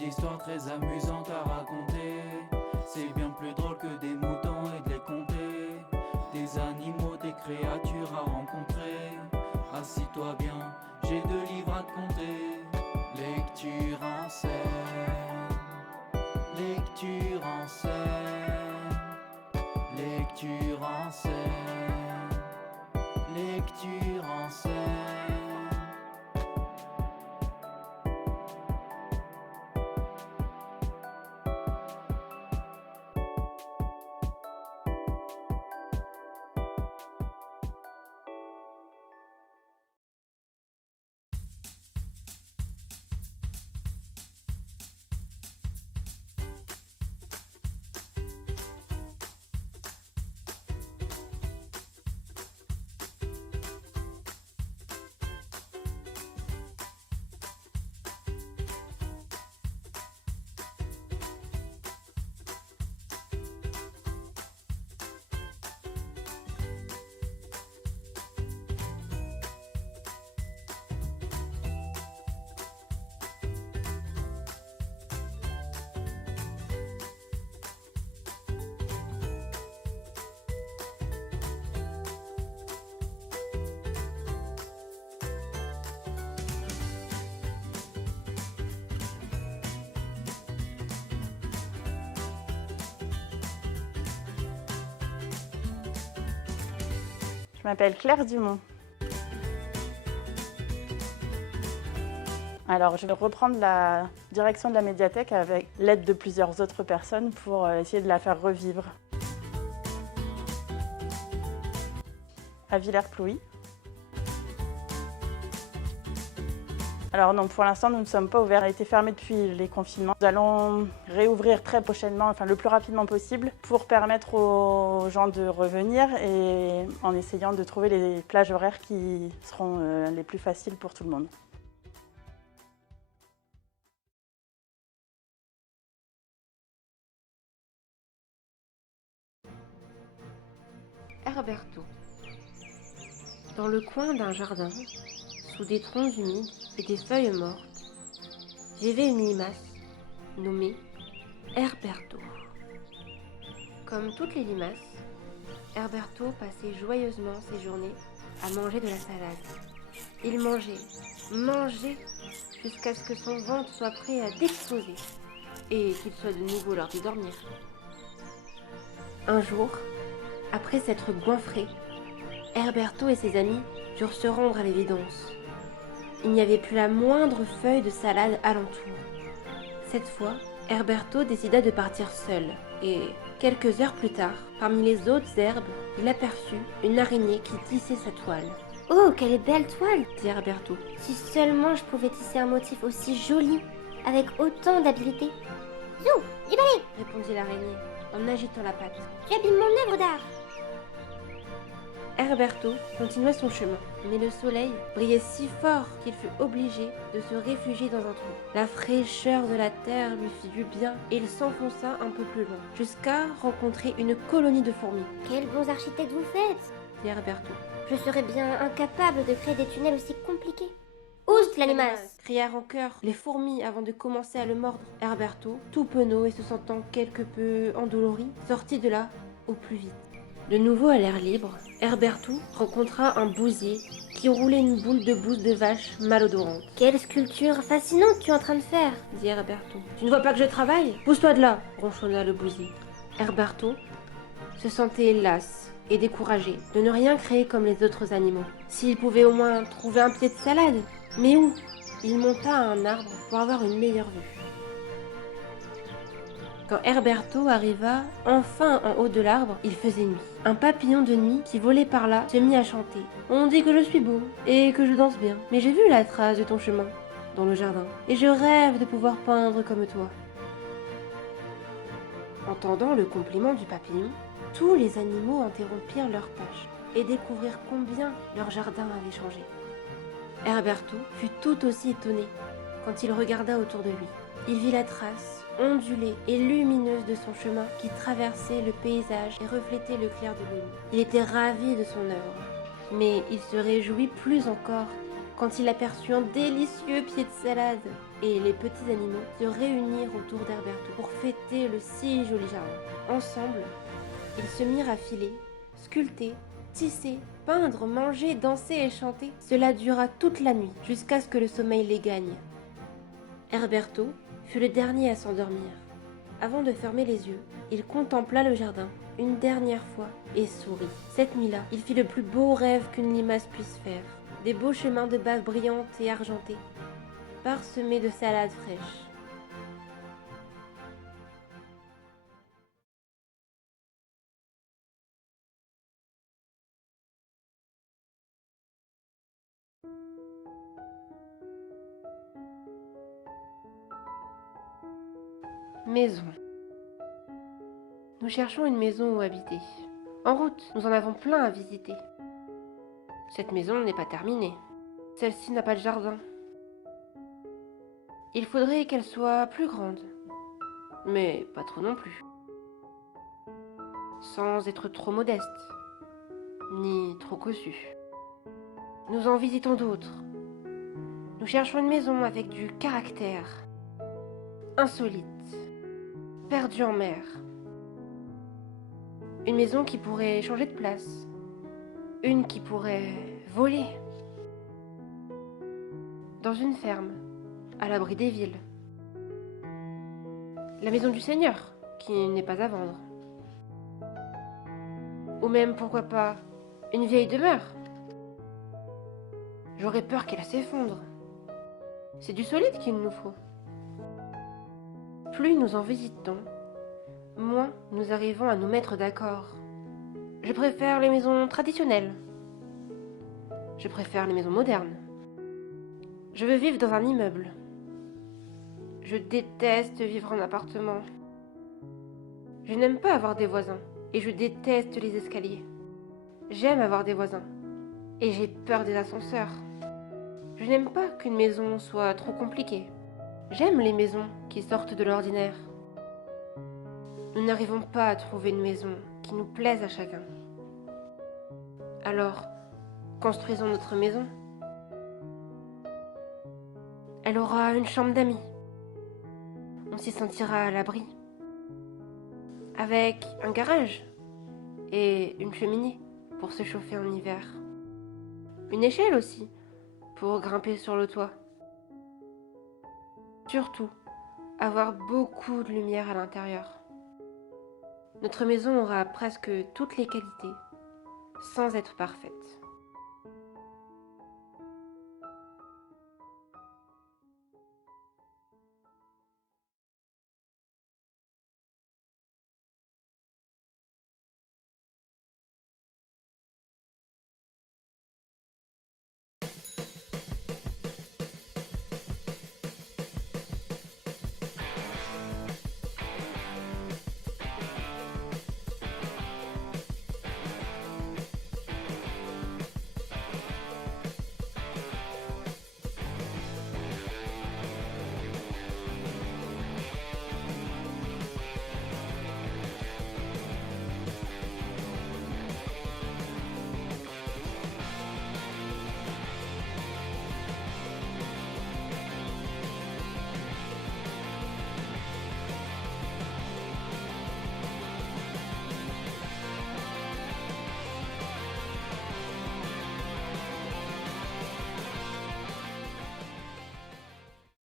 d'histoires très amusantes à raconter. C'est bien plus drôle que des moutons et de les compter. Des animaux, des créatures à rencontrer. Assis-toi bien, j'ai 2 livres à te compter. Lecture en scène, lecture en scène, lecture en scène, lecture en scène. Je m'appelle Claire Dumont. Alors, je vais reprendre la direction de la médiathèque avec l'aide de plusieurs autres personnes pour essayer de la faire revivre. À Villers-Plouy. Alors non, pour l'instant, nous ne sommes pas ouverts. On a été fermés depuis les confinements. Nous allons réouvrir très prochainement, enfin le plus rapidement possible, pour permettre aux gens de revenir et en essayant de trouver les plages horaires qui seront les plus faciles pour tout le monde. Herberto. Dans le coin d'un jardin, sous des troncs humides et des feuilles mortes, vivait une limace nommée Herberto. Comme toutes les limaces, Herberto passait joyeusement ses journées à manger de la salade. Il mangeait, jusqu'à ce que son ventre soit prêt à d'exploser et qu'il soit de nouveau l'heure de dormir. Un jour, après s'être goinfré, Herberto et ses amis durent se rendre à l'évidence. Il n'y avait plus la moindre feuille de salade alentour. Cette fois, Herberto décida de partir seul et, quelques heures plus tard, parmi les autres herbes, il aperçut une araignée qui tissait sa toile. « Oh, quelle belle toile !» dit Herberto. « Si seulement je pouvais tisser un motif aussi joli, avec autant d'habileté. »« Zou, du balai !» répondit l'araignée en agitant la patte. « Tu abîmes mon œuvre d'art !» Herberto continua son chemin, mais le soleil brillait si fort qu'il fut obligé de se réfugier dans un trou. La fraîcheur de la terre lui fit du bien et il s'enfonça un peu plus loin, jusqu'à rencontrer une colonie de fourmis. « Quels bons architectes vous faites !» dit Herberto. « Je serais bien incapable de créer des tunnels aussi compliqués. »« Oust, la limace !» crièrent en chœur les fourmis avant de commencer à le mordre. Herberto, tout penaud et se sentant quelque peu endolori, sortit de là au plus vite. De nouveau à l'air libre, Herberto rencontra un bousier qui roulait une boule de bouse de vache malodorante. « Quelle sculpture fascinante tu es en train de faire !» dit Herberto. « Tu ne vois pas que je travaille ? Pousse-toi de là !» ronchonna le bousier. Herberto se sentait las et découragé de ne rien créer comme les autres animaux. S'il pouvait au moins trouver un pied de salade. Mais où ? Il monta à un arbre pour avoir une meilleure vue. Quand Herberto arriva enfin en haut de l'arbre, il faisait nuit. Un papillon de nuit qui volait par là se mit à chanter. « On dit que je suis beau et que je danse bien, mais j'ai vu la trace de ton chemin dans le jardin et je rêve de pouvoir peindre comme toi. » Entendant le compliment du papillon, tous les animaux interrompirent leur tâche et découvrirent combien leur jardin avait changé. Herberto fut tout aussi étonné quand il regarda autour de lui. Il vit la trace ondulée et lumineuse de son chemin qui traversait le paysage et reflétait le clair de lune. Il était ravi de son œuvre, mais il se réjouit plus encore quand il aperçut un délicieux pied de salade et les petits animaux se réunirent autour d'Herberto pour fêter le si joli jardin. Ensemble, ils se mirent à filer, sculpter, tisser, peindre, manger, danser et chanter. Cela dura toute la nuit, jusqu'à ce que le sommeil les gagne. Herberto fut le dernier à s'endormir. Avant de fermer les yeux, il contempla le jardin une dernière fois et sourit. Cette nuit-là, il fit le plus beau rêve qu'une limace puisse faire. Des beaux chemins de bave brillantes et argentées, parsemés de salades fraîches. Maison. Nous cherchons une maison où habiter. En route, nous en avons plein à visiter. Cette maison n'est pas terminée. Celle-ci n'a pas de jardin. Il faudrait qu'elle soit plus grande, mais pas trop non plus. Sans être trop modeste, ni trop cossue. Nous en visitons d'autres. Nous cherchons une maison avec du caractère, insolite, perdue en mer. Une maison qui pourrait changer de place. Une qui pourrait voler. Dans une ferme, à l'abri des villes. La maison du Seigneur, qui n'est pas à vendre. Ou même, pourquoi pas, une vieille demeure. J'aurais peur qu'elle s'effondre. C'est du solide qu'il nous faut. Plus nous en visitons, moins nous arrivons à nous mettre d'accord. Je préfère les maisons traditionnelles. Je préfère les maisons modernes. Je veux vivre dans un immeuble. Je déteste vivre en appartement. Je n'aime pas avoir des voisins et je déteste les escaliers. J'aime avoir des voisins et j'ai peur des ascenseurs. Je n'aime pas qu'une maison soit trop compliquée. J'aime les maisons qui sortent de l'ordinaire. Nous n'arrivons pas à trouver une maison qui nous plaise à chacun. Alors, construisons notre maison. Elle aura une chambre d'amis. On s'y sentira à l'abri. Avec un garage et une cheminée pour se chauffer en hiver. Une échelle aussi pour grimper sur le toit. Surtout, avoir beaucoup de lumière à l'intérieur. Notre maison aura presque toutes les qualités, sans être parfaite.